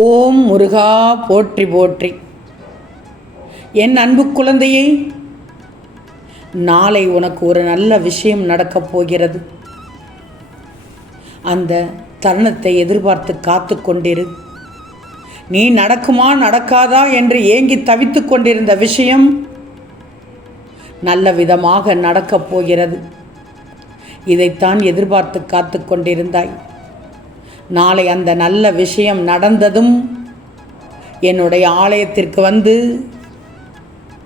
ஓம் முருகா போற்றி போற்றி. என் அன்பு குழந்தையே நாளை உனக்கு ஒரு நல்ல விஷயம் நடக்கப் போகிறது. அந்த தருணத்தை எதிர்பார்த்து காத்து கொண்டிரு. நீ நடக்குமா நடக்காதா என்று ஏங்கி தவித்து கொண்டிருந்த விஷயம் நல்ல விதமாக நடக்கப் போகிறது. இதைத்தான் எதிர்பார்த்து காத்து கொண்டிருந்தாய். நாளை அந்த நல்ல விஷயம் நடந்ததும் என்னுடைய ஆலயத்திற்கு வந்து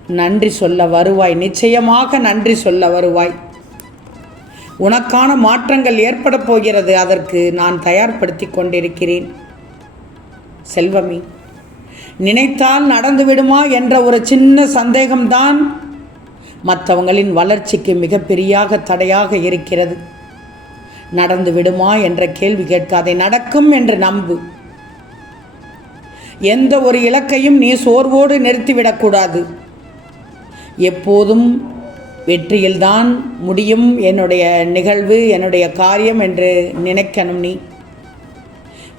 நன்றி சொல்ல வருவாய். நிச்சயமாக நன்றி சொல்ல வருவாய். உனக்கான மாற்றங்கள் ஏற்பட போகிறது. அதற்கு நான் தயார்படுத்தி கொண்டிருக்கிறேன். செல்வமி நினைத்தால் நடந்து விடுமா என்ற ஒரு சின்ன சந்தேகம்தான் மற்றவங்களின் வளர்ச்சிக்கு மிகப்பெரியாக தடையாக இருக்கிறது. நடந்து விடுமா என்ற கேள்வி கேட்காதே நடக்கும் என்று நம்பு. எந்த ஒரு இலக்கையும் நீ சோர்வோடு நிறுத்திவிடக்கூடாது. எப்போதும் வெற்றியில்தான் முடியும் என்னுடைய நிகழ்வு என்னுடைய காரியம் என்று நினைக்கணும் நீ.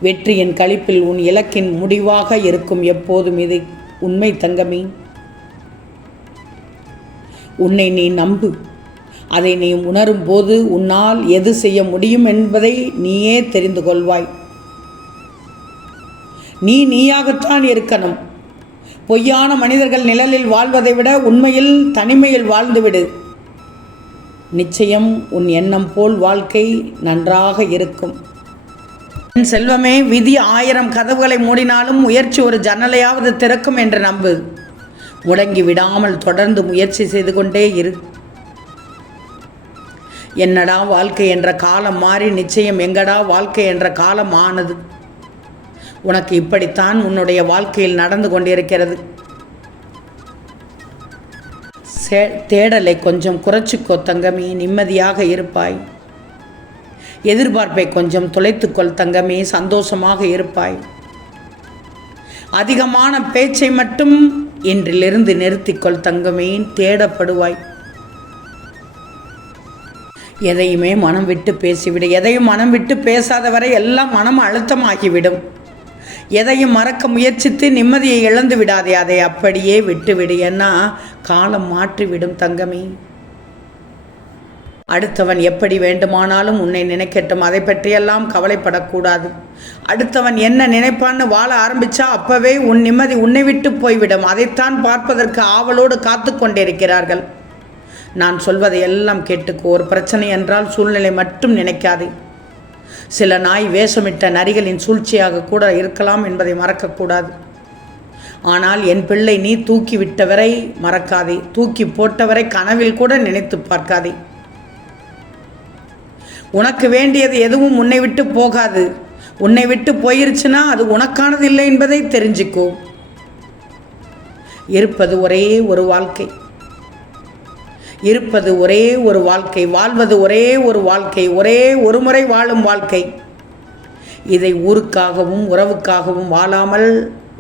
வெற்றியின் கழிப்பில் உன் இலக்கின் முடிவாக இருக்கும் எப்போதும் இது. உண்மை தங்கமி உன்னை நீ நம்பு. அதை நீ உணரும் போது உன்னால் எது செய்ய முடியும் என்பதை நீயே தெரிந்து கொள்வாய். நீ நீயாகத்தான் இருக்கணும். பொய்யான மனிதர்கள் நிழலில் வாழ்வதை விட உண்மையில் தனிமையில் வாழ்ந்துவிடு. நிச்சயம் உன் எண்ணம் போல் வாழ்க்கை நன்றாக இருக்கும். என் செல்வமே விதி ஆயிரம் கதவுகளை மூடினாலும் முயற்சி ஒரு ஜன்னலையாவது திறக்கும் என்று நம்பு. முடங்கி விடாமல் தொடர்ந்து முயற்சி செய்து கொண்டே இரு. என்னடா வாழ்க்கை என்ற காலம் மாறி நிச்சயம் எங்கடா வாழ்க்கை என்ற காலம் ஆனது? உனக்கு இப்படித்தான் உன்னுடைய வாழ்க்கையில் நடந்து கொண்டிருக்கிறது. சே தேடலை கொஞ்சம் குறைச்சிக்கோ தங்கமே நிம்மதியாக இருப்பாய். எதிர்பார்ப்பை கொஞ்சம் தொலைத்துக்கொள் தங்கமே சந்தோஷமாக இருப்பாய். அதிகமான பேச்சை மட்டும் இன்றிலிருந்து நிறுத்திக்கொள் தங்கமே தேடப்படுவாய். எதையுமே மனம் விட்டு பேசிவிடு. எதையும் மனம் விட்டு பேசாத வரை எல்லாம் மனம் அழுத்தமாகிவிடும். எதையும் மறக்க முயற்சித்து நிம்மதியை இழந்து விடாதே அதை அப்படியே விட்டுவிடு. ஏன்னா காலம் மாற்றிவிடும் தங்கமே. அடுத்தவன் எப்படி வேண்டுமானாலும் உன்னை நினைக்கட்டும். அதை பற்றியெல்லாம் கவலைப்படக்கூடாது. அடுத்தவன் என்ன நினைப்பான்னு வாழ ஆரம்பிச்சா அப்பவே உன் நிம்மதி உன்னை விட்டு போய்விடும். அதைத்தான் பார்ப்பதற்கு ஆவலோடு காத்து கொண்டிருக்கிறார்கள் நான் சொல்வதை எல்லாம் கேட்டுக்கோ. ஒரு பிரச்சனை என்றால் சூழ்நிலை மட்டும் நினைக்காதே. சில நாய் வேஷமிட்ட நரிகளின் சூழ்ச்சியாக கூட இருக்கலாம் என்பதை மறக்கக்கூடாது. ஆனால் என் பிள்ளை நீ தூக்கி விட்டவரை மறக்காதே. தூக்கி போட்டவரை கனவில் கூட நினைத்து பார்க்காதே. உனக்கு வேண்டியது எதுவும் உன்னை விட்டு போகாது. உன்னை விட்டு போயிருச்சுன்னா அது உனக்கானது இல்லை என்பதை தெரிஞ்சுக்கோ. இருப்பது ஒரே ஒரு வாழ்க்கை. இருப்பது ஒரே ஒரு வாழ்க்கை வாழ்வது ஒரே ஒரு வாழ்க்கை ஒரே ஒரு முறை வாழும் வாழ்க்கை. இதை ஊருக்காகவும் உறவுக்காகவும் வாழாமல்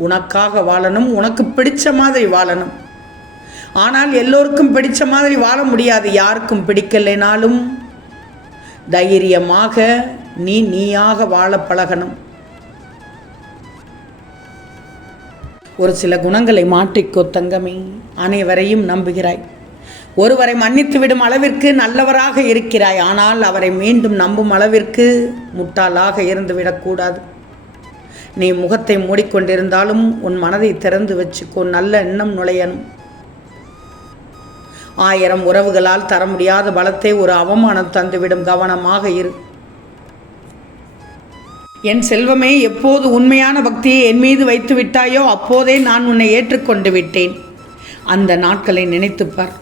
உனக்காக வாழணும் உனக்கு பிடிச்ச மாதிரி வாழணும். ஆனால் எல்லோருக்கும் பிடிச்ச மாதிரி வாழ முடியாது யாருக்கும் பிடிக்கலைனாலும். தைரியமாக நீ நீயாக வாழ பழகணும். ஒரு சில குணங்களை மாற்றிக்கோ தங்கமே அனைவரையும் நம்புகிறாய். ஒருவரை மன்னித்து விடும் அளவிற்கு நல்லவராக இருக்கிறாய். ஆனால் அவரை மீண்டும் நம்பும் அளவிற்கு முட்டாளாக இருந்துவிடக்கூடாது நீ முகத்தை மூடிக்கொண்டிருந்தாலும் உன் மனதை திறந்து வச்சுக்கோ. நல்ல எண்ணம் நுழையணும். ஆயிரம் உறவுகளால் தர முடியாத பலத்தை ஒரு அவமானம் தந்துவிடும். கவனமாக இரு. என் செல்வமே எப்போது உண்மையான பக்தியை என் மீது வைத்து விட்டாயோ அப்போதே நான் உன்னை ஏற்றுக்கொண்டு விட்டேன். அந்த நாட்களை நினைத்துப்பார்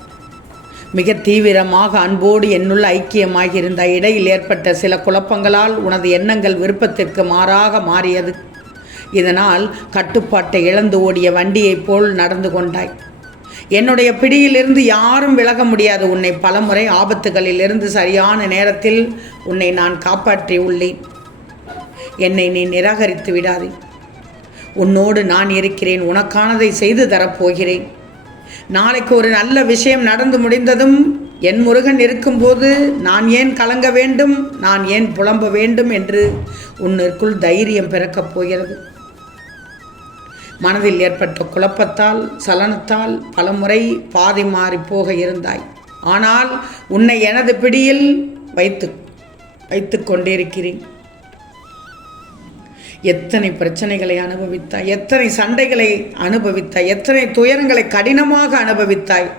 மிக தீவிரமாக அன்போடு என்னுள்ள ஐக்கியமாகி இருந்த இடையில் ஏற்பட்ட சில குழப்பங்களால் உனது எண்ணங்கள் விருப்பத்திற்கு மாறாக மாறியது. இதனால் கட்டுப்பாட்டை இழந்து ஓடிய வண்டியைப் போல் நடந்து கொண்டாய். என்னுடைய பிடியிலிருந்து யாரும் விலக முடியாது. உன்னை பலமுறை ஆபத்துகளிலிருந்து சரியான நேரத்தில் உன்னை நான் காப்பாற்றி உள்ளேன். என்னை நீ நிராகரித்து விடாதே. உன்னோடு நான் இருக்கிறேன். உனக்கானதை செய்து தரப்போகிறேன். நாளைக்கு ஒரு நல்ல விஷயம் நடந்து முடிந்ததும் என் முருகன் இருக்கும்போது நான் ஏன் கலங்க வேண்டும்? நான் ஏன் புலம்ப வேண்டும் என்று உன்னிற்குள் தைரியம் பிறக்கப் போகிறது. மனதில் ஏற்பட்ட குழப்பத்தால் சலனத்தால் பலமுறை பாதை மாறி போக இருந்தாய். ஆனால் உன்னை எனது பிடியில் வைத்து வைத்து கொண்டிருக்கிறேன். எத்தனை பிரச்சனைகளை அனுபவித்தாய்? எத்தனை சண்டைகளை அனுபவித்தாய்? எத்தனை துயரங்களை கடினமாக அனுபவித்தாய்?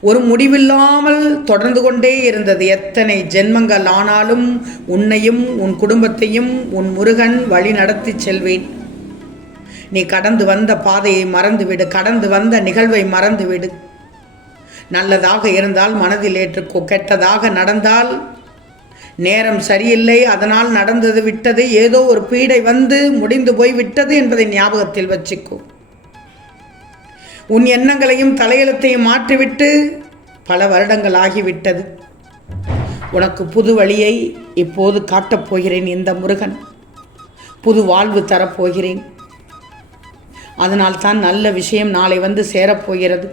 ஒரு முடிவில்லாமல் தொடர்ந்து கொண்டே இருந்தது. எத்தனை ஜென்மங்கள் ஆனாலும் உன்னையும் உன் குடும்பத்தையும் உன் முருகன் வழி நடத்தி செல்வேன். நீ கடந்து வந்த பாதையை மறந்துவிடு. கடந்து வந்த நிகழ்வை மறந்துவிடு. நல்லதாக இருந்தால் மனதில் ஏற்றுக்கோ. கெட்டதாக நடந்தால் நேரம் சரியில்லை அதனால் நடந்தது விட்டது. ஏதோ ஒரு பீடை வந்து முடிந்து போய் விட்டது என்பதை ஞாபகத்தில் வச்சுக்கோ. உன் எண்ணங்களையும் தலையெழுத்தையும் மாற்றிவிட்டு பல வருடங்கள் ஆகிவிட்டது. உனக்கு புது வழியை இப்போது காட்டப் போகிறேன் இந்த முருகன். புது வாழ்வு தரப்போகிறேன் அதனால் தான் நல்ல விஷயம் நாளை வந்து சேரப்போகிறது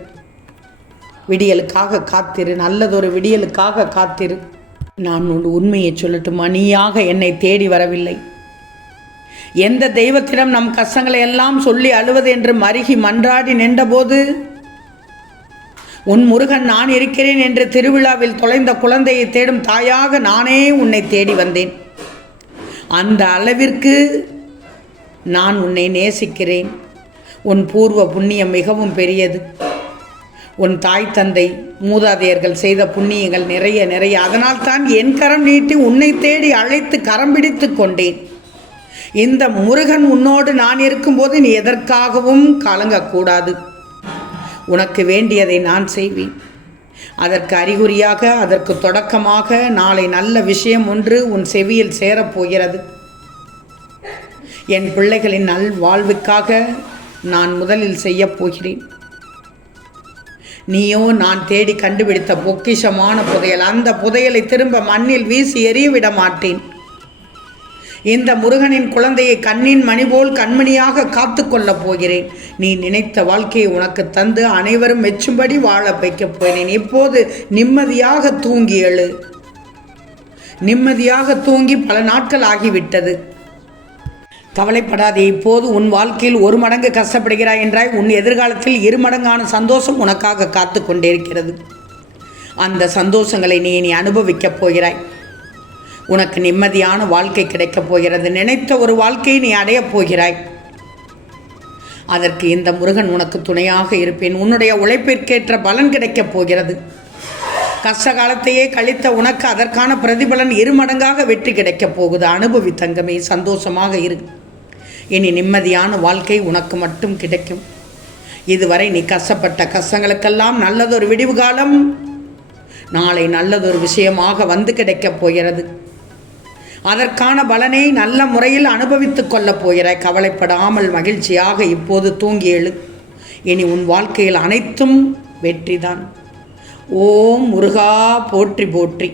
விடியலுக்காக காத்திரு நல்லதொரு விடியலுக்காக காத்திரு. நான் ஒரு உண்மையை சொல்லட்டுமா? நீயாக என்னை தேடி வரவில்லை. எந்த தெய்வத்திடம் நம் கஷ்டங்களை எல்லாம் சொல்லி அழுவது என்று மருகி மன்றாடி நின்றபோது உன் முருகன் நான் இருக்கிறேன் என்று திருவிழாவில் தொலைந்த குழந்தையை தேடும் தாயாக நானே உன்னை தேடி வந்தேன். அந்த அளவிற்கு நான் உன்னை நேசிக்கிறேன். உன் பூர்வ புண்ணியம் மிகவும் பெரியது. உன் தாய் தந்தை மூதாதையர்கள் செய்த புண்ணியங்கள் நிறைய நிறைய. அதனால் தான் என் கரம் நீட்டி உன்னை தேடி அழைத்து கரம் பிடித்து கொண்டேன். இந்த முருகன் உன்னோடு நான் இருக்கும்போது நீ எதற்காகவும் கலங்கக்கூடாது. உனக்கு வேண்டியதை நான் செய்வேன். அதற்கு அறிகுறியாக அதற்கு தொடக்கமாக நாளை நல்ல விஷயம் ஒன்று உன் செவியில் சேரப்போகிறது என் பிள்ளைகளின் நல் வாழ்வுக்காக நான் முதலில் செய்யப் போகிறேன். நீயோ நான் தேடி கண்டுபிடித்த பொக்கிஷமான புதையல். அந்த புதையலை திரும்ப மண்ணில் வீசி எறியவிட மாட்டேன். இந்த முருகனின் குழந்தையை கண்ணின் மணி போல் கண்மணியாக காத்து கொள்ளப் போகிறேன். நீ நினைத்த வாழ்க்கையை உனக்கு தந்து அனைவரும் மெச்சும்படி வாழ வைக்கப் போகிறேன். இப்போது நிம்மதியாக தூங்கி எழு. நிம்மதியாக தூங்கி பல நாட்கள் ஆகிவிட்டது. கவலைப்படாதே இப்போது உன் வாழ்க்கையில் ஒரு மடங்கு கஷ்டப்படுகிறாய் என்றாய் உன் எதிர்காலத்தில் இரு மடங்கான சந்தோஷம் உனக்காக காத்து கொண்டிருக்கிறது. அந்த சந்தோஷங்களை நீ நீ அனுபவிக்கப் போகிறாய். உனக்கு நிம்மதியான வாழ்க்கை கிடைக்கப் போகிறது. நினைத்த ஒரு வாழ்க்கையை நீ அடையப் போகிறாய். அதற்கு இந்த முருகன் உனக்கு துணையாக இருப்பேன். உன்னுடைய உழைப்பிற்கேற்ற பலன் கிடைக்கப் போகிறது. கஷ்ட காலத்தையே கழித்த உனக்கு அதற்கான பிரதிபலன் இருமடங்காக வெற்றி கிடைக்கப் போகுது. அனுபவி தங்கமே சந்தோஷமாக இருக்கு இனி நிம்மதியான வாழ்க்கை உனக்கு மட்டும் கிடைக்கும். இதுவரை நீ கஷ்டப்பட்ட கஷ்டங்களுக்கெல்லாம் நல்லதொரு விடிவு காலம். நாளை நல்லதொரு விஷயமாக வந்து கிடைக்கப் போகிறது. அதற்கான பலனை நல்ல முறையில் அனுபவித்துக் கொள்ளப் போகிற கவலைப்படாமல் மகிழ்ச்சியாக இப்போது தூங்கி எழு. இனி உன் வாழ்க்கையில் அனைத்தும் வெற்றிதான். ஓம் முருகா போற்றி போற்றி.